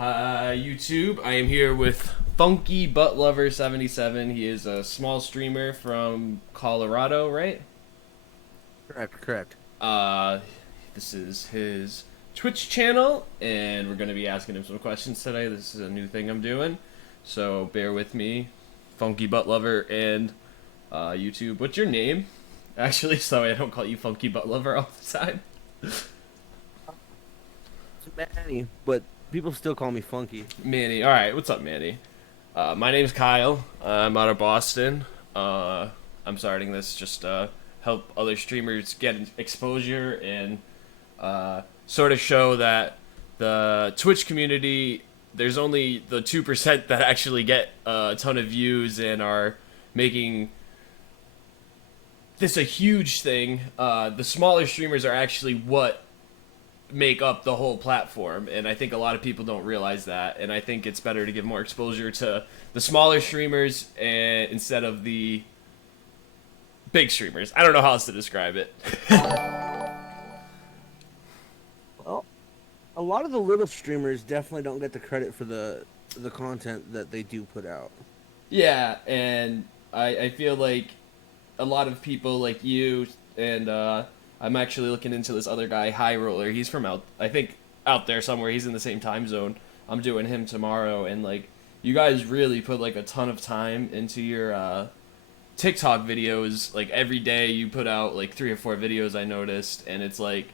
Hi, YouTube. I am here with FunkyButtlover77. He is a small streamer from Colorado, right? Correct. Uh, this is his Twitch channel, and we're going to be asking him some questions today. This is a new thing I'm doing, so bear with me, FunkyButtlover and YouTube. What's your name? Actually, so I don't call you FunkyButtlover all the time. It's Manny, but people still call me Funky. Manny. All right, what's up, Manny? My name's Kyle. I'm out of Boston. I'm starting this just to help other streamers get exposure and sort of show that the Twitch community, there's only the 2% that actually get a ton of views and are making this a huge thing. The smaller streamers are actually what make up the whole platform, and I think a lot of people don't realize that, and I think it's better to give more exposure to the smaller streamers instead of the big streamers. I don't know how else to describe it. Well, a lot of the little streamers definitely don't get the credit for the content that they do put out. Yeah, and I feel like a lot of people like you and I'm actually looking into this other guy, High Roller. He's from I think out there somewhere. He's in the same time zone. I'm doing him tomorrow, and like you guys really put like a ton of time into your TikTok videos. Like every day you put out like 3 or 4 videos. I noticed, and it's like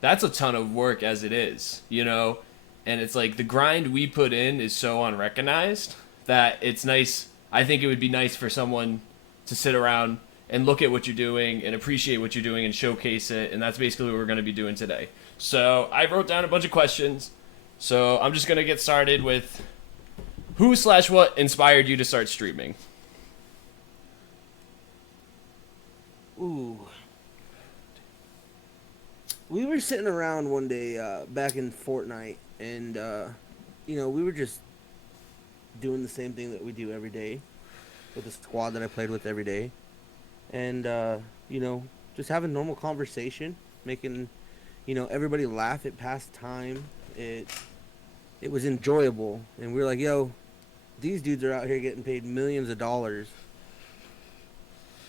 that's a ton of work as it is, you know. And it's like the grind we put in is so unrecognized that it's nice. I think it would be nice for someone to sit around and look at what you're doing and appreciate what you're doing and showcase it, and that's basically what we're going to be doing today. So I wrote down a bunch of questions, so I'm just going to get started with who/what inspired you to start streaming? Ooh. We were sitting around one day back in Fortnite, and we were just doing the same thing that we do every day with the squad that I played with every day. And just having normal conversation, making everybody laugh. It passed time. It was enjoyable, and we were like, yo, these dudes are out here getting paid millions of dollars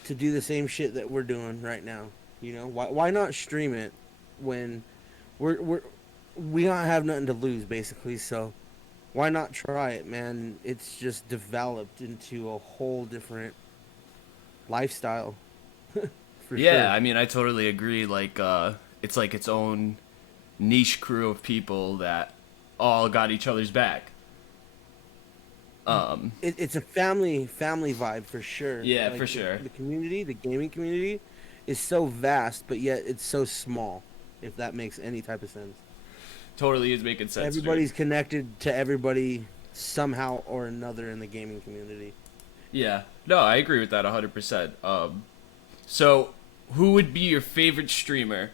to do the same shit that we're doing right now. Why not stream it when we don't have nothing to lose, basically. So why not try it, man? It's just developed into a whole different lifestyle. For Yeah, sure. I mean, I totally agree. It's like its own niche crew of people that all got each other's back. It's a family vibe for sure. Yeah, for Like sure. the community, the gaming community, is so vast, but yet it's so small. If that makes any type of sense, Totally is making sense, dude. everybody's connected to everybody somehow or another in the gaming community. Yeah, no, I agree with that 100%. So, who would be your favorite streamer?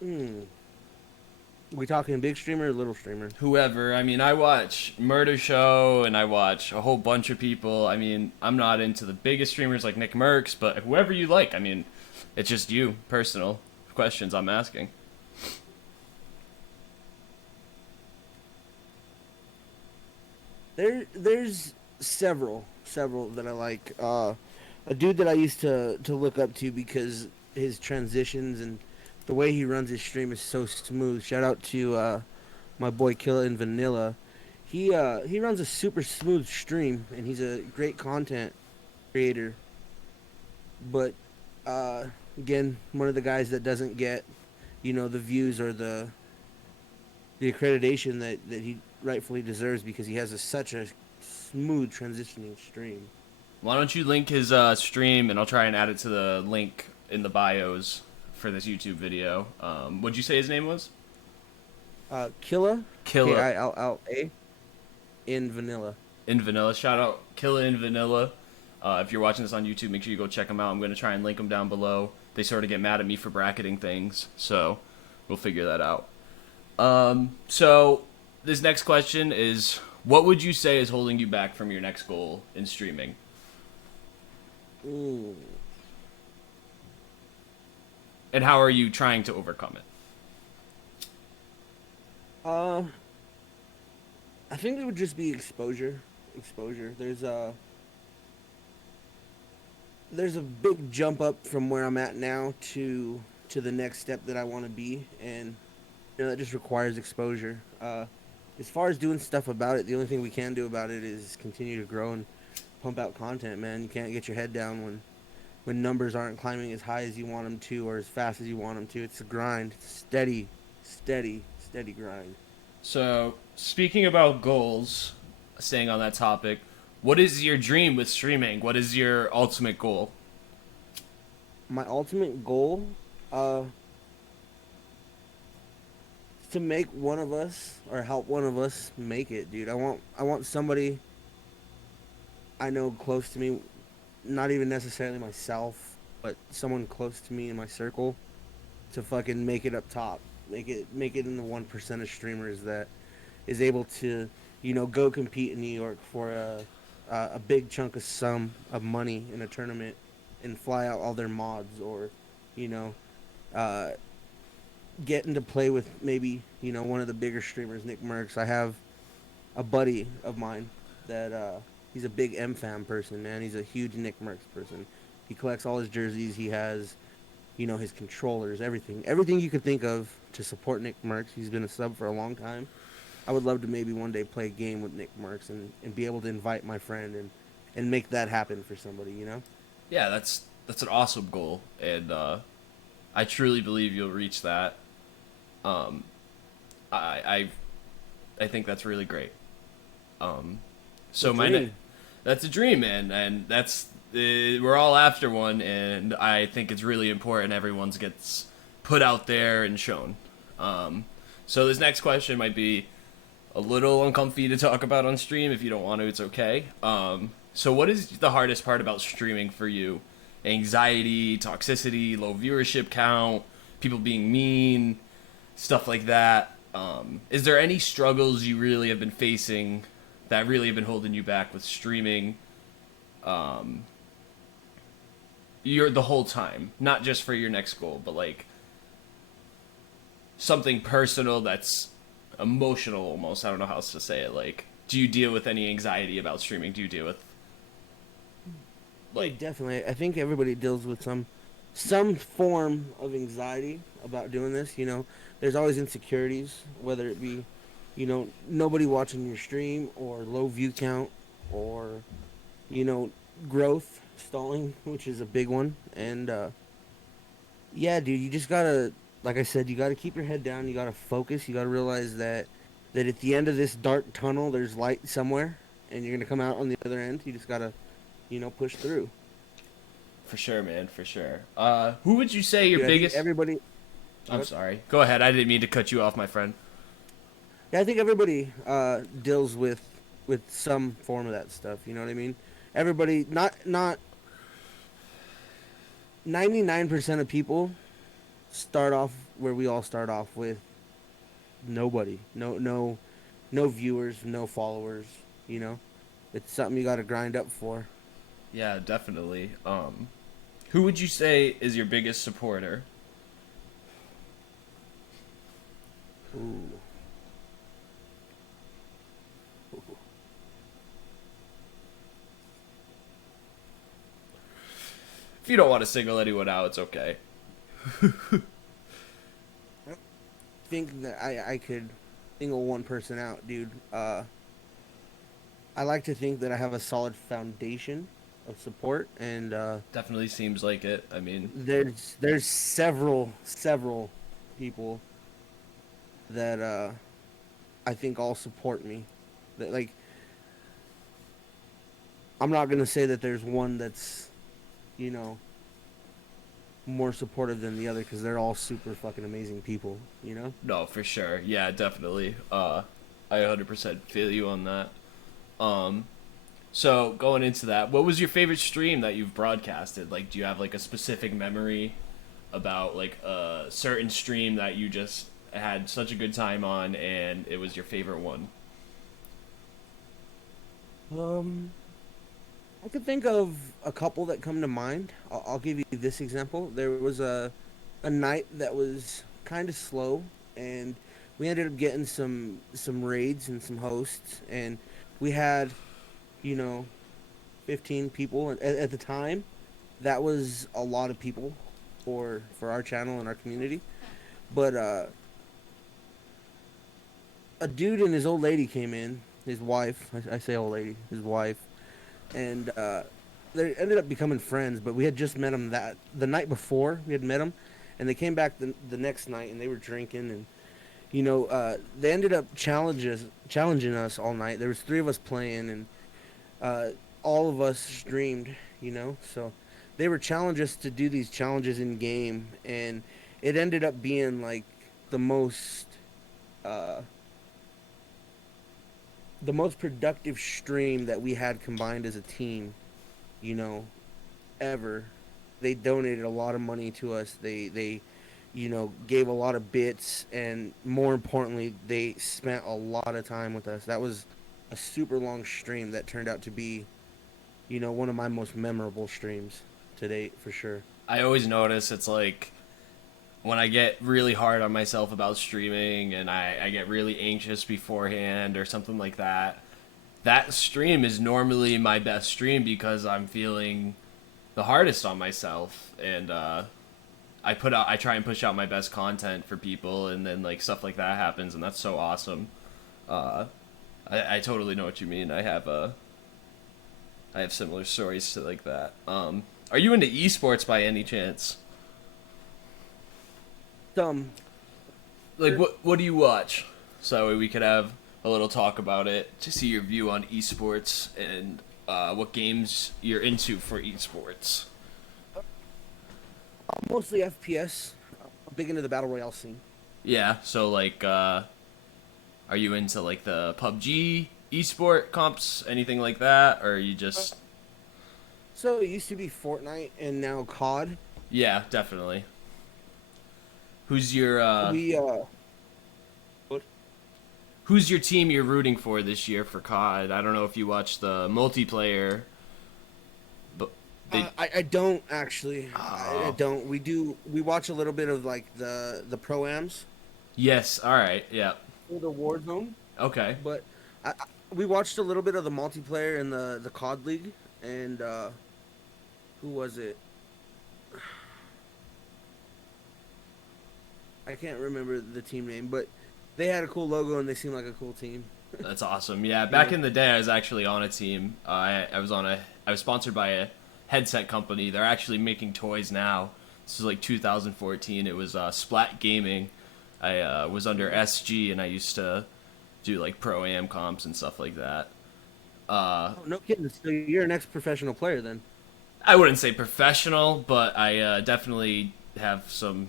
Hmm. We talking big streamer or little streamer? Whoever. I mean, I watch Murder Show and I watch a whole bunch of people. I mean, I'm not into the biggest streamers like Nick Merckx, but whoever you like. I mean, it's just you, personal questions I'm asking. There's several that I like. A dude that I used to look up to because his transitions and the way he runs his stream is so smooth. Shout out to my boy Killa in Vanilla. He runs a super smooth stream and he's a great content creator. But again, one of the guys that doesn't get the views or the accreditation that he rightfully deserves because he has such a smooth transitioning stream. Why don't you link his stream and I'll try and add it to the link in the bios for this YouTube video. What'd you say his name was? Killa, Killa Killa in Vanilla. in Vanilla. Shout out Killa in Vanilla. If you're watching this on YouTube, make sure you go check them out. I'm going to try and link them down below. They sort of get mad at me for bracketing things, so we'll figure that out. So this next question is, what would you say is holding you back from your next goal in streaming? Ooh. And how are you trying to overcome it? Uh, I think it would just be exposure. Exposure. There's a big jump up from where I'm at now to the next step that I want to be, and that just requires exposure. As far as doing stuff about it, the only thing we can do about it is continue to grow and pump out content. Man, you can't get your head down when numbers aren't climbing as high as you want them to or as fast as you want them to. It's a grind, it's steady, steady, steady grind. So, speaking about goals, staying on that topic, what is your dream with streaming? What is your ultimate goal? My ultimate goal, uh, is to make one of us or help one of us make it, dude. I want somebody I know close to me, not even necessarily myself, but someone close to me in my circle to fucking make it up top. Make it in the 1% of streamers that is able to, go compete in New York for a big chunk of sum of money in a tournament and fly out all their mods or, you know, uh, getting to play with maybe, one of the bigger streamers, Nick Merckx. I have a buddy of mine that he's a big MFAM person, man. He's a huge Nick Merckx person. He collects all his jerseys. He has, his controllers, everything you could think of to support Nick Merckx. He's been a sub for a long time. I would love to maybe one day play a game with Nick Merckx and be able to invite my friend and make that happen for somebody. Yeah, that's an awesome goal, and I truly believe you'll reach that. Um, I think that's really great. So that's a dream, man, and that's we're all after one, and I think it's really important everyone's gets put out there and shown. So this next question might be a little uncomfy to talk about on stream. If you don't want to, it's okay. So what is the hardest part about streaming for you? Anxiety, toxicity, low viewership count, people being mean, stuff like that. Is there any struggles you really have been facing that really have been holding you back with streaming? You're the whole time, not just for your next goal, but like something personal that's emotional almost. I don't know how else to say it. Like, do you deal with any anxiety about streaming? Do you deal with like Definitely. I think everybody deals with some form of anxiety about doing this. There's always insecurities, whether it be, nobody watching your stream or low view count or, you know, growth stalling, which is a big one. And yeah, dude, you just gotta, like I said, you gotta keep your head down. You gotta focus. You gotta realize that at the end of this dark tunnel, there's light somewhere, and you're gonna come out on the other end. You just gotta, push through. for sure, man, for sure. Who would you say your Dude, I think biggest? everybody. I'm sorry. Go ahead. I didn't mean to cut you off, my friend. Yeah, I think everybody deals with some form of that stuff. You know what I mean? Everybody, not 99% of people start off where we all start off with nobody, no viewers, no followers. It's something you got to grind up for. Yeah, definitely. Who would you say is your biggest supporter? Ooh. If you don't want to single anyone out, it's okay. I think that I could single one person out, dude. I like to think that I have a solid foundation of support, and Definitely seems like it. I mean, there's several people that I think all support me. That, like, I'm not gonna say that there's one that's, you know, more supportive than the other because they're all super fucking amazing people. no, for sure. Yeah, definitely. I 100% feel you on that. So going into that, what was your favorite stream that you've broadcasted? Like, do you have like a specific memory about like a certain stream that you just had such a good time on and it was your favorite one? I could think of a couple that come to mind. I'll give you this example. There was a night that was kind of slow, and we ended up getting some raids and some hosts, and we had, you know, 15 people at the time. That was a lot of people for our channel and our community. But a dude and his old lady came in, his wife. I say old lady, his wife, and they ended up becoming friends. But we had just met them that the night before we had met them, and they came back the next night and they were drinking and they ended up challenging us all night. There was three of us playing and uh, all of us streamed. So they were challenging us to do these challenges in game, and it ended up being like the most uh, the most productive stream that we had combined as a team, you know, ever. They donated a lot of money to us. They gave a lot of bits, and more importantly, they spent a lot of time with us. That was a super long stream that turned out to be, one of my most memorable streams to date for sure. I always notice it's like when I get really hard on myself about streaming and I get really anxious beforehand or something like that, that stream is normally my best stream because I'm feeling the hardest on myself, and I try and push out my best content for people, and then like stuff like that happens, and that's so awesome. Uh, I totally know what you mean. I have similar stories to like that. Are you into esports by any chance? Some Like what do you watch? So that way we could have a little talk about it to see your view on esports and what games you're into for esports. mostly FPS. I'm big into the battle royale scene. Yeah, so like are you into like the PUBG esport comps, anything like that, or are you just So it used to be Fortnite and now COD. yeah, definitely. Who's your We what? who's your team you're rooting for this year for COD? I don't know if you watch the multiplayer, but they I don't actually. I oh, don't. We watch a little bit of like the pro-ams yes, all right, yeah. for the Warzone, Okay. but we watched a little bit of the multiplayer in the COD League, and who was it? I can't remember the team name, but they had a cool logo and they seemed like a cool team. That's awesome. Yeah, You back know, in the day, I was actually on a team. I was sponsored by a headset company. They're actually making toys now. This is like 2014. It was Splat Gaming. I was under SG, and I used to do like pro am comps and stuff like that. oh, no kidding. So you're an ex-professional player then? I wouldn't say professional, but I definitely have some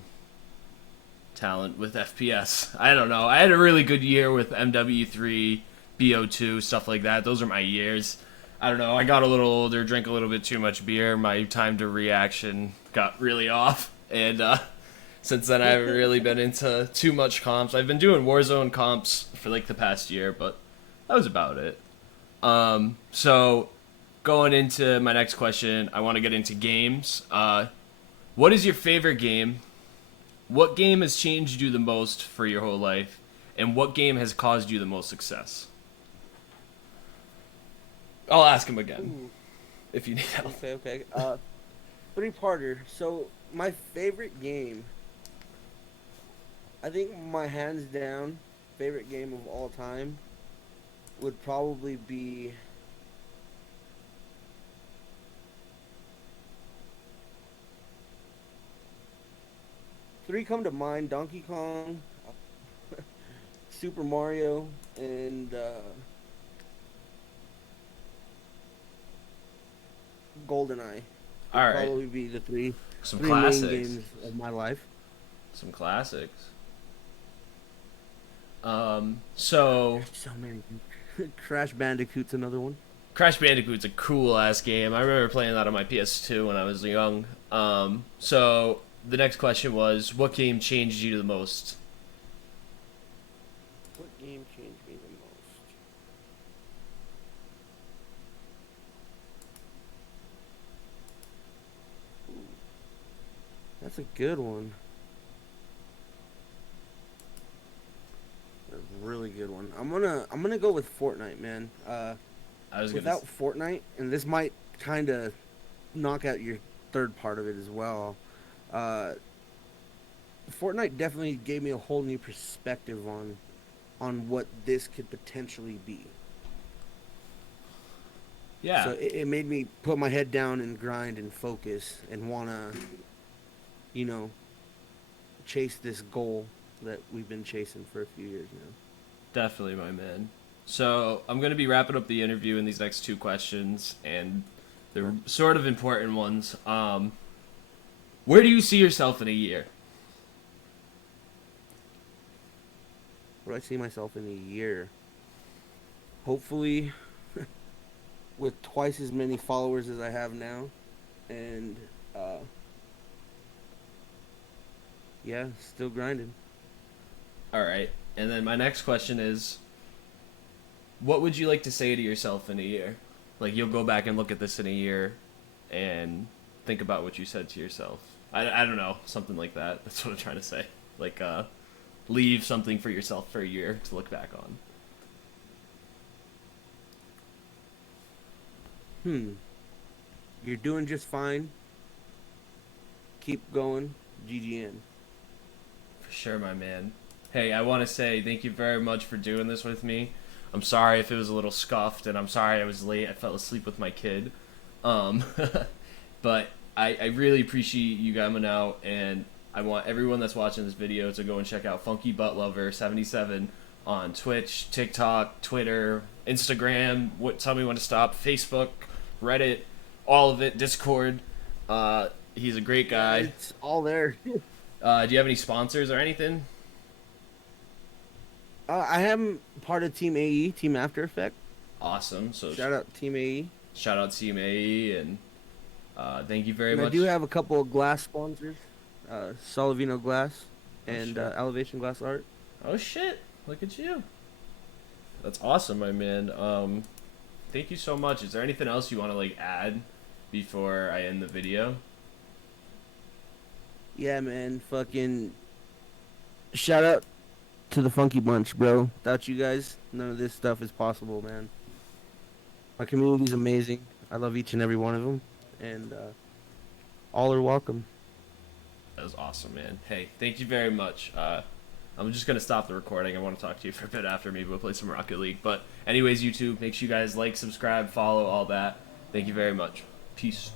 talent with FPS. I don't know. I had a really good year with MW3, BO2, stuff like that. Those are my years. I don't know. I got a little older, drank a little bit too much beer. My time to reaction got really off, and since then I haven't really been into too much comps. I've been doing Warzone comps for like the past year, but that was about it. So going into my next question, I want to get into games. What is your favorite game? What game has changed you the most for your whole life? And what game has caused you the most success? I'll ask him again Ooh, if you need help. okay. Three-parter. So my favorite game, I think my hands down favorite game of all time would probably be three come to mind: Donkey Kong, Super Mario, and GoldenEye. All Would right, probably be the three some three main classics. games of my life. Some classics. So So many. Crash Bandicoot's another one. Crash Bandicoot's a cool ass game. I remember playing that on my PS2 when I was young. So the next question was, what game changed you the most? What game changed me the most? That's a good one. really good one. I'm gonna go with Fortnite, man. I was gonna. Without Fortnite, and this might kind of knock out your third part of it as well. Uh, Fortnite definitely gave me a whole new perspective on what this could potentially be. So Yeah, it made me put my head down and grind and focus and wanna, you know, chase this goal that we've been chasing for a few years now. definitely, my man. So I'm gonna be wrapping up the interview in these next two questions, and they're sort of important ones. Where do you see yourself in a year? Where do I see myself in a year? Hopefully, with twice as many followers as I have now, and uh, yeah, still grinding. All right, and then my next question is, what would you like to say to yourself in a year? Like you'll go back and look at this in a year, and think about what you said to yourself. I don't know, something like that. That's what I'm trying to say. Like leave something for yourself for a year to look back on. Hmm, you're doing just fine. Keep going. GGN. For sure, my man. Hey, I want to say thank you very much for doing this with me. I'm sorry if it was a little scuffed, and I'm sorry I was late. I fell asleep with my kid. Um, but I really appreciate you coming out, and I want everyone that's watching this video to go and check out FunkyButtlover77 on Twitch, TikTok, Twitter, Instagram. Tell me when to stop. Facebook, Reddit, all of it. Discord. He's a great guy. It's all there. Do you have any sponsors or anything? I am part of Team AE, Team After Effect. Awesome. So Shout out Team AE. shout out Team AE, and thank you very And I much. do have a couple of glass sponsors, Solovino Glass and shit. Elevation Glass Art. Oh shit! Look at you. That's awesome, my man. Thank you so much. Is there anything else you want to like add before I end the video? Yeah, man. Fucking shout out to the Funky Bunch, bro. Without you guys, none of this stuff is possible, man. My community's amazing. I love each and every one of them, and all are welcome. That was awesome, man. Hey, thank you very much. I'm just gonna stop the recording. I want to talk to you for a bit after. Maybe we'll play some Rocket League. But anyways, YouTube, make sure you guys like, subscribe, follow, all that. Thank you very much. Peace.